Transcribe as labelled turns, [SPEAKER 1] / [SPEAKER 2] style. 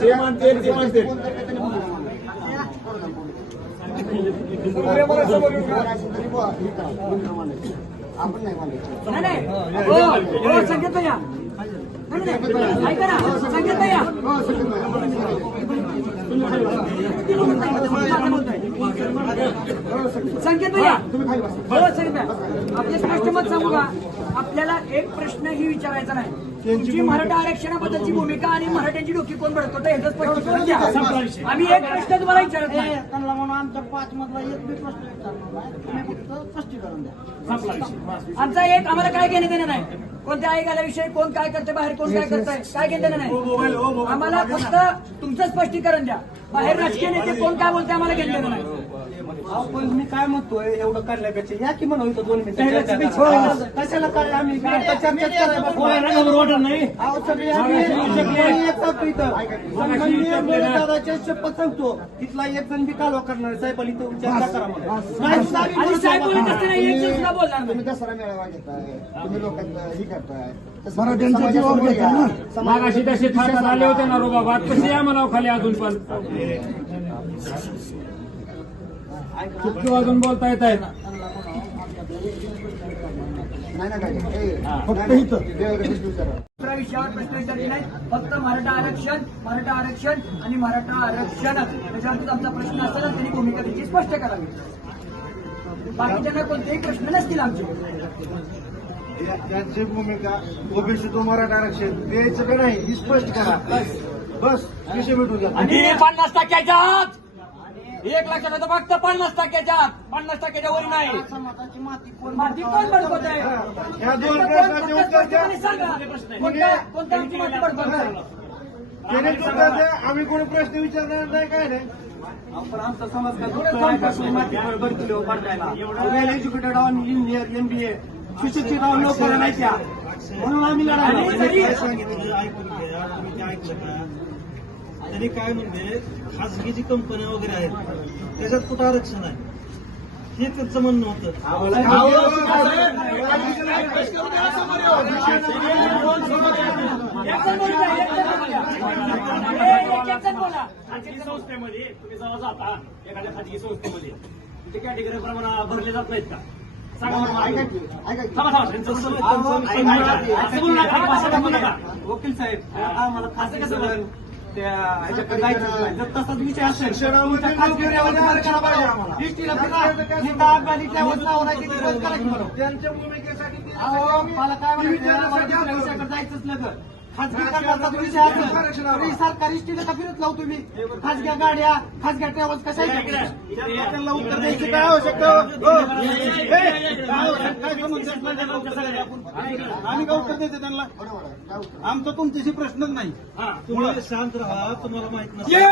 [SPEAKER 1] जे मानते ते मानते
[SPEAKER 2] आपण नाही मानले
[SPEAKER 3] हो, संकेत या ऐका ना संकेत या संकेत या हो संकेत आपले स्पष्ट मत सांगू का? आपल्याला एक प्रश्नही विचारायचा नाही. तुमची मराठा आरक्षणाबद्दलची भूमिका आणि मराठ्यांची डोकी कोण भरतो हे स्पष्टीकरण द्या. आम्ही एक प्रश्न तुम्हाला विचारत नाही.
[SPEAKER 2] त्यांना म्हणून आमच्या पाच मधला एक बी प्रश्न विचारणार नाही. तुम्ही फक्त स्पष्टीकरण द्या.
[SPEAKER 3] आमचा एक आम्हाला काय घेणं देणं नाही. कोणत्या आयोगाविषयी कोण काय करते बाहेर कोण काय करताय काय घेणं देणं नाही. आम्हाला फक्त तुमचं स्पष्टीकरण द्या. बाहेर राजकीय नेते कोण काय बोलते आम्हाला घेणं देणं नाही
[SPEAKER 2] पण मी काय म्हणतोय एवढं काढल्यापेक्षा या की म्हणून दोन मिनिटं. कशाला काय आम्ही आता चर्चा करायला नाही? अहो, सगळे आम्ही सगळे येतात इथं. सन्माननीय मोरेदादाच्या शपथ सांगतो. तिथला एक जण बी कालवा करणार आहे. साहेबांनी तो विचार करा. नाही,
[SPEAKER 3] आणि साहेब बोलत
[SPEAKER 2] बाबा.
[SPEAKER 3] असताना एक जण सुद्धा बोलणार नाही.
[SPEAKER 4] तुम्ही दसरा मेळावा घेताय तुम्ही लोकांना ही करताय. तसं
[SPEAKER 1] मराठ्यांच्या जीवावर
[SPEAKER 4] समाजासमोर
[SPEAKER 1] घेताय ना.
[SPEAKER 5] मागाशी तसे ठाण्यात आले होते ना रुबाबात. कसे या म्हणाव खाली अजून पण? चुटकी वाजून बोलता येत
[SPEAKER 4] ए,
[SPEAKER 1] फक्त
[SPEAKER 4] नाही,
[SPEAKER 1] इथं.
[SPEAKER 3] दुसऱ्या विषयावर प्रश्न विचारले नाही. फक्त मराठा आरक्षण मराठा आरक्षण आणि मराठा आरक्षणच त्याच्यावरतीच आमचा प्रश्न असताना त्यांनी भूमिका त्याची स्पष्ट करावी. बाकीच्यांना कोणतेही प्रश्न नसतील आमचे.
[SPEAKER 6] त्या- त्यांची भूमिका ओबीसी तो मराठा आरक्षण. द्यायचं का नाही ही स्पष्ट करा. बस विषय घ्या
[SPEAKER 3] आणि पन्नास टक्क्याच्या एक होतं फक्त पन्नास टक्क्याच्या आत पन्नास टक्क्याच्या वर नाही.
[SPEAKER 2] माती कोण
[SPEAKER 3] बडकवत आहे?
[SPEAKER 6] ह्या दोन
[SPEAKER 3] कोण-
[SPEAKER 6] प्रश्नाचे
[SPEAKER 3] कोणत्या
[SPEAKER 6] उत्तर द्या.
[SPEAKER 3] स्पष्टपणे सांगा. कोणत्या कोणत्या आमची माती बडकवत आहे
[SPEAKER 6] त्याने उत्तर द्या. आम्ही कोणी प्रश्न विचारणार नाही काय नाही.
[SPEAKER 2] आमचा समाज का? Well educated on engineer MBA सुशिक्षित ऑन नोकऱ्या नाही त्या म्हणून आम्ही
[SPEAKER 3] आणि
[SPEAKER 2] लढायला
[SPEAKER 3] जरी
[SPEAKER 7] सांगितलं. ऐकून घ्या तुम्ही ते ऐकलं का त्यांनी काय म्हणले खासगी जी कंपन्या वगैरे आहेत त्याच्यात कुठं आरक्षण आहे? हे त्यांचं म्हणणं होतं.
[SPEAKER 5] खाजगी संस्थेमध्ये तुम्ही जेव्हा जाता एखाद्या खाजगी संस्थेमध्ये ते कॅटेगरी प्रमाणे भरले जात नाहीत का? मला.
[SPEAKER 2] वकील साहेब आम्हाला खासगी कसं त्या ह्याच्याकडे जायचं नाही जर तसाच असेल तुमच्या
[SPEAKER 6] पाहिजे. आम्हाला.
[SPEAKER 2] एसटीला फिरा, बंद करा की.
[SPEAKER 6] त्यांच्या भूमिकेसाठी ते
[SPEAKER 2] अहो, मला काय म्हणायचं आम्हाला दुसऱ्या. विषयाकडे जायचंच नगर खाजगी करण्याचा विषय असेल तरी सरकारी इष्टीला का फिरत लावू तुम्ही. खाजग्या गाड्या खाजग्या ट्रॅव्हल्स कशा? त्यांना उत्तर द्यायची काय आवश्यकता? हो? हे? आम्ही काय उत्तर देतो त्यांना. आमचा तुमच्याशी प्रश्नच नाही.
[SPEAKER 7] तुम्ही शांत राहा तुम्हाला माहीत नसेल